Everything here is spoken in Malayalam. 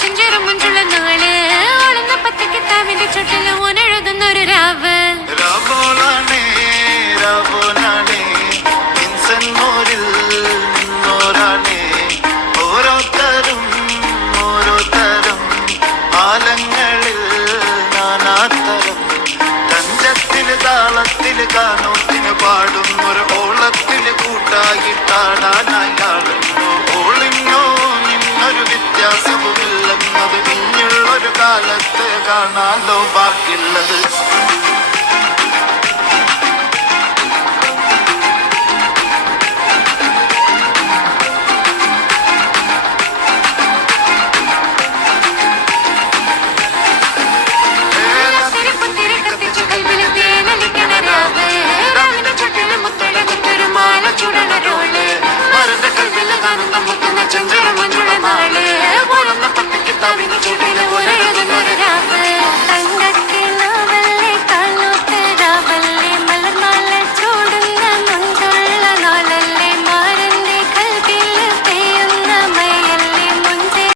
ചെഞ്ചേറും മുഞ്ചുള്ള നാള് ഓളുന്ന പത്ത് കിതാബിന്റെ ചുട്ടില് ഓനെഴുതുന്നൊരു രാവ് രാവോളാണേ രാവോനാണേ ഇൻസൻമോരിൽ നിന്നോരാണേ ഓരോരുത്തരും ഓരോരുത്തരും ആലങ്ങളിൽ നാനാത്തരം തഞ്ചത്തില് താളത്തില് കാനോത്തിന് പാടുന്നൊരു ഓളത്തില് കൂട്ടായിട്ടാടാനായാളുണ്ടോ ഓളിന്നോ നിന്നൊരു വ്യത്യാസവുമില്ലെന്നത് ഇനിയുള്ളൊരു കാലത്ത് കാണാലോ ബാക്കിയുള്ളത്